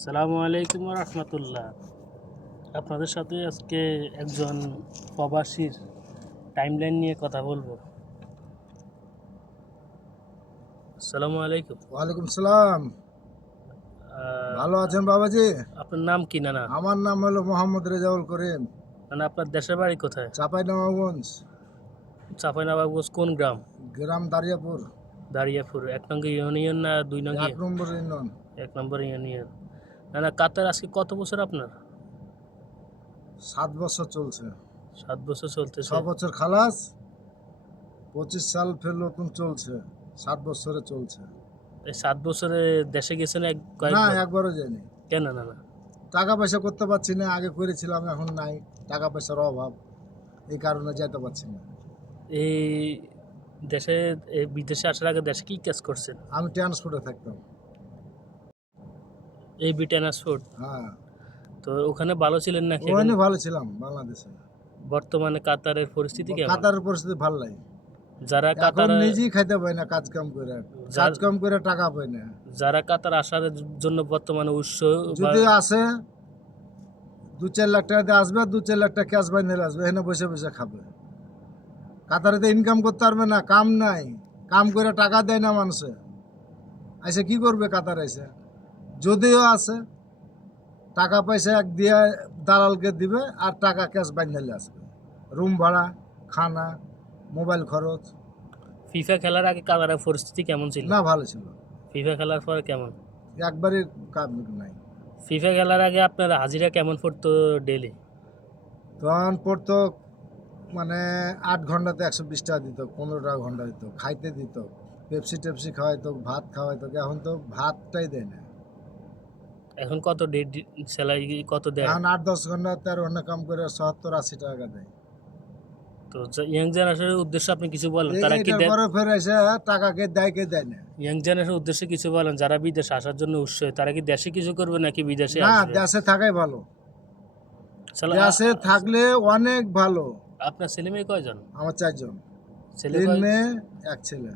আসসালামু আলাইকুম রহমতুল্লাহ। আপনাদের সাথে আজকে একজন প্রবাসীর টাইমলাইন নিয়ে কথা বলবো। আসসালামু আলাইকুম। ওয়ালাইকুম সালাম। ভালো আছেন বাবাজি? আপনার নাম কি? নানা, আমার নাম হলো মোহাম্মদ রেজাউল করিম, নানা আপনার দেশের বাড়ি কোথায়? চাঁপাইনবাবগঞ্জ, চাঁপাইনবাবগঞ্জ কোন গ্রাম? গ্রাম দারিয়াপুর, দাঁড়িয়াপুর। ১ নং ইউনিয়ন না ২ নং? 1 নম্বর ইউনিয়ন। ১ নম্বর ইউনিয়ন। নানা, কাতার আজকে কত বছর আপনার? 7 বছর চলছে। ৭ বছর চলতেছে। 6 বছর খালাস, 25 সাল ফের নতুন চলছে। 7 বছরে চলছে। এই ৭ বছরে দেশে গেছেন না, কয়েকবার? একবারও যায়নি। কেন নানা? টাকা পয়সা করতে পারছি না, আগে করেছিলাম, এখন নাই, টাকা পয়সার অভাব, এই কারণে যেতে পারছি না। এই দেশে বিদেশে আসার আগে দেশে কি কাজ করছেন? আমি ট্রান্সপোর্টে থাকতাম। এই ট্রান্সপোর্ট। হ্যাঁ, তো ওখানে ভালো ছিলেন নাকি? ওখানে ভালো ছিলাম বাংলাদেশে। বর্তমানে কাতারের পরিস্থিতি কেমন? কাতারের পরিস্থিতি ভালো লাগে। যারা এখন কাতার নিজেই খাইতে পাই না, কাজ কাম করে, কাজ কাম করে টাকা পাই না। যারা কাতার আসার জন্য বর্তমানে উৎস যদি আসে 2-4 লাখ টাকা দিয়ে আসবে, 2-4 লাখ টাকা ক্যাশ বাই নিয়ে আসবে, এখানে বসে বসে খাবে। কাতারেতে ইনকাম করতে পারবে না, কাম নাই, কাম করে টাকা দেয় না মানুষে। আইসে কি করবে কাতার এসে? যদিও আসে টাকা পয়সা এক দিয়ে দালালকে দিবে আর টাকা ক্যাশ বাই নিয়ে আসবে। রুম ভাড়া, খানা, মোবাইল খরচ। ফিফা খেলার আগে কাতারের পরিস্থিতি কেমন ছিল? না, ভালো ছিল। ফিফা খেলার পরে কেমন? একবারে কাজ নাই। ফিফা খেলার আগে আপনার হাজিরা কেমন পড়তো ডেলি? তখন পড়তো মানে 8 ঘন্টাতে 120 টাকা দিত, 15 টাকা ঘন্টা দিত, খাইতে দিত, পেপসি টেপসি খাওয়াইতো, ভাত খাওয়াইতো। এখন তো ভাতটাই দেয় না। এখন কত স্যালারি কত দেয়? এখন 8-10 ঘন্টা 13 ঘন্টা কাম করে 70-80 টাকা দেয়। তো ইয়াং জেনারেশনের উদ্দেশ্যে আপনি কিছু বলেন, তারা কি এইটার পরে ফের এসে টাকা কে দেয়, কে দেয় না। ইয়াং জেনারেশনের উদ্দেশ্যে কিছু বলেন, যারা বিদেশে আসার জন্য উৎসাহী, তারা কি দেশে কিছু করবে নাকি বিদেশে না, আসবে? দেশে থাকাই ভালো। সালা- দেশে থাকলে অনেক ভালো। আপনার ছেলে মেয়ে কয়জন? আমার 4 জন, ছেলে 3 মেয়ে 1 ছেলে।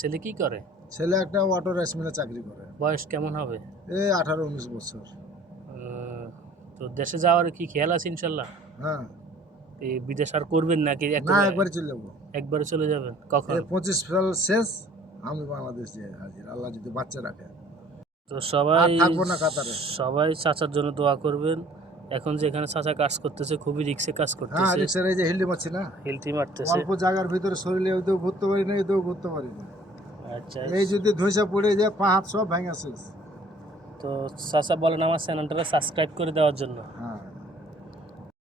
ছেলে কি করে? ছেলে একটা অটো রাইস মিলে চাকরি করে। বয়স কেমন হবে? এই 18-19 বছর। তো দেশে যাওয়ার কি খেয়াল আছে ইনশাল্লাহ? হ্যাঁ, এই বিদেশ আর করবেন নাকি না, একবারে চলে যাবো। একবারে চলে যাবেন? কখন? এই 25 সাল শেষ, আমি বাংলাদেশ যে হাজির, আল্লাহ যদি বাচ্চা রাখে। তো আর থাকবো না কাতারে। সবাই চাচার জন্য দোয়া করবেন। এখন যেখানে চাচা কাজ করতেছে খুবই রিক্সে কাজ হ্যাঁ, করতেছে, রিক্সার এই যে হিলটি মারছি না, হেলথি মারতেছে। অল্প জায়গার ভিতরে শরীরে ওইদিকেও ঘুরতে পারি না, এদিকেও ঘুরতে পারি না। আচ্ছা, এই যদি ধসে পড়ে যায়, পা হাত সব ভেঙে শেষ। তো চাচা বলেন আমার চ্যানেলটা সাবস্ক্রাইব করে দেওয়ার জন্য।